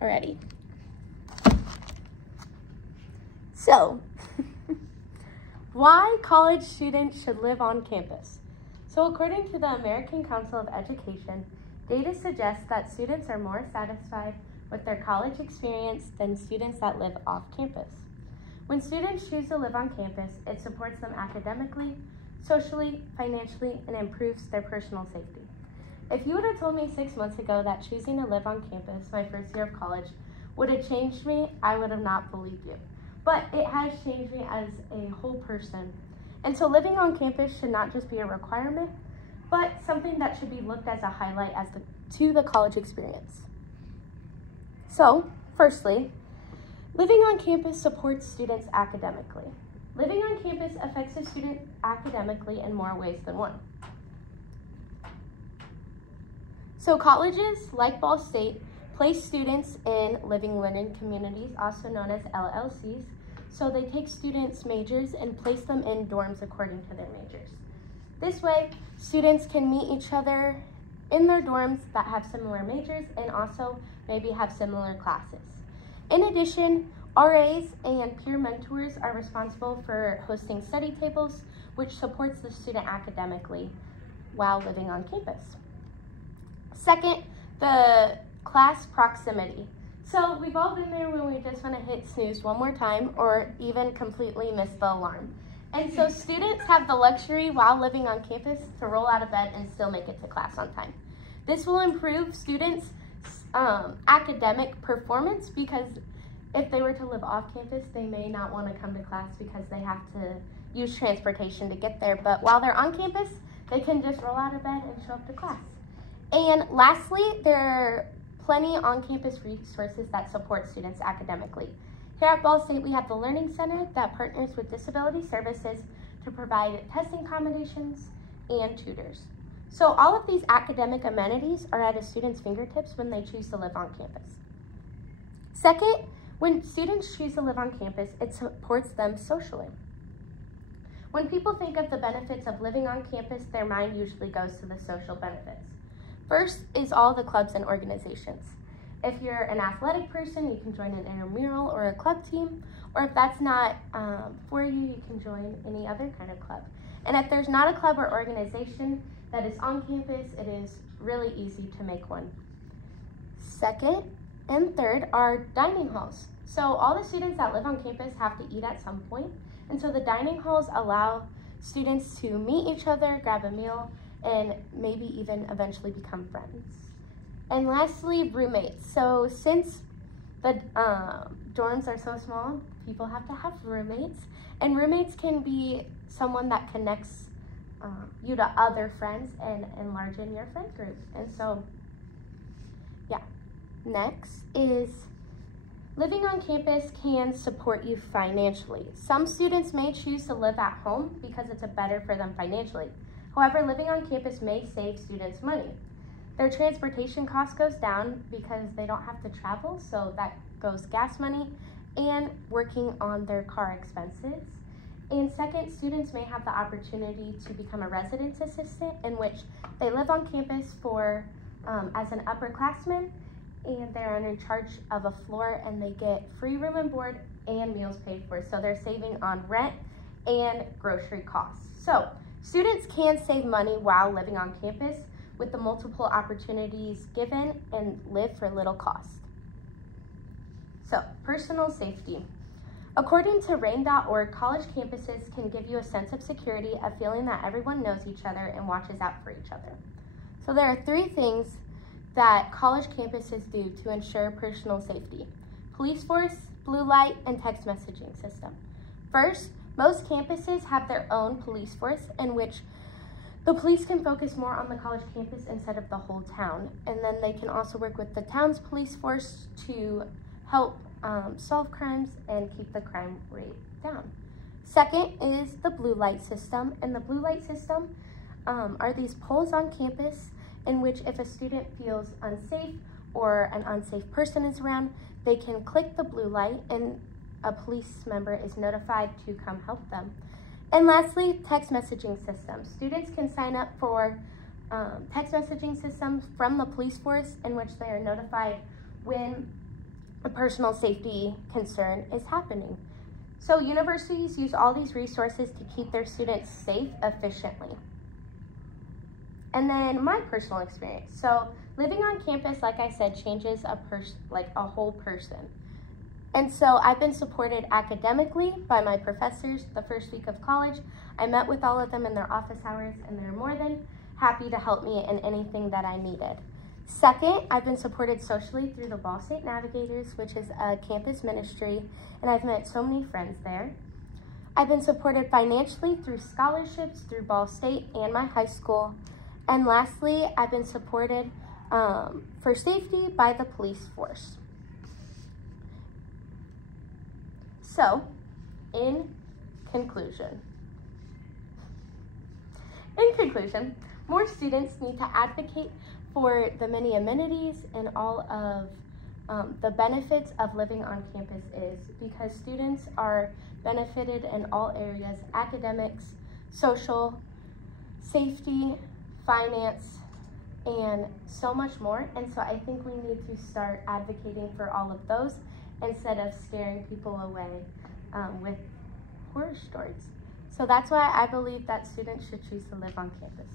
Alrighty. So, why college students should live on campus? So according to the American Council of Education, data suggests that students are more satisfied with their college experience than students that live off campus. When students choose to live on campus, it supports them academically, socially, financially, and improves their personal safety. If you would have told me 6 months ago that choosing to live on campus my first year of college would have changed me, I would have not believed you. But it has changed me as a whole person. And so living on campus should not just be a requirement, but something that should be looked as a highlight to the college experience. So, firstly, living on campus supports students academically. Living on campus affects a student academically in more ways than one. So colleges, like Ball State, place students in living learning communities, also known as LLCs. So they take students' majors and place them in dorms according to their majors. This way, students can meet each other in their dorms that have similar majors and also maybe have similar classes. In addition, RAs and peer mentors are responsible for hosting study tables, which supports the student academically while living on campus. Second, the class proximity. So we've all been there when we just want to hit snooze one more time or even completely miss the alarm. And so students have the luxury while living on campus to roll out of bed and still make it to class on time. This will improve students' academic performance because if they were to live off campus, they may not want to come to class because they have to use transportation to get there. But while they're on campus, they can just roll out of bed and show up to class. And lastly, there are plenty on-campus resources that support students academically. Here at Ball State, we have the Learning Center that partners with disability services to provide testing accommodations and tutors. So all of these academic amenities are at a student's fingertips when they choose to live on campus. Second, when students choose to live on campus, it supports them socially. When people think of the benefits of living on campus, their mind usually goes to the social benefits. First is all the clubs and organizations. If you're an athletic person, you can join an intramural or a club team, or if that's not for you, you can join any other kind of club. And if there's not a club or organization that is on campus, it is really easy to make one. Second and third are dining halls. So all the students that live on campus have to eat at some point, and so the dining halls allow students to meet each other, grab a meal, and maybe even eventually become friends. And lastly, roommates. So since the dorms are so small, people have to have roommates, and roommates can be someone that connects you to other friends and enlarging your friend group. And so, yeah. Next is living on campus can support you financially. Some students may choose to live at home because it's better for them financially. However, living on campus may save students money. Their transportation cost goes down because they don't have to travel, so that goes gas money, and working on their car expenses. And second, students may have the opportunity to become a residence assistant, in which they live on campus for as an upperclassman, and they're in charge of a floor, and they get free room and board and meals paid for. So they're saving on rent and grocery costs. So students can save money while living on campus with the multiple opportunities given and live for little cost. So, personal safety. According to RAIN.org, college campuses can give you a sense of security, a feeling that everyone knows each other and watches out for each other. So there are 3 things that college campuses do to ensure personal safety: police force, blue light, and text messaging system. First, most campuses have their own police force, in which the police can focus more on the college campus instead of the whole town. And then they can also work with the town's police force to help solve crimes and keep the crime rate down. Second is the blue light system. And the blue light system are these poles on campus in which if a student feels unsafe or an unsafe person is around, they can click the blue light and a police member is notified to come help them. And lastly, text messaging systems. Students can sign up for text messaging systems from the police force in which they are notified when a personal safety concern is happening. So universities use all these resources to keep their students safe efficiently. And then my personal experience. So living on campus, like I said, changes a whole person. And so I've been supported academically by my professors the first week of college. I met with all of them in their office hours, and they're more than happy to help me in anything that I needed. Second, I've been supported socially through the Ball State Navigators, which is a campus ministry, and I've met so many friends there. I've been supported financially through scholarships through Ball State and my high school. And lastly, I've been supported for safety by the police force. So, in conclusion, more students need to advocate for the many amenities and all of the benefits of living on campus is, because students are benefited in all areas: academics, social, safety, finance, and so much more. And so I think we need to start advocating for all of those instead of scaring people away with horror stories. So that's why I believe that students should choose to live on campus.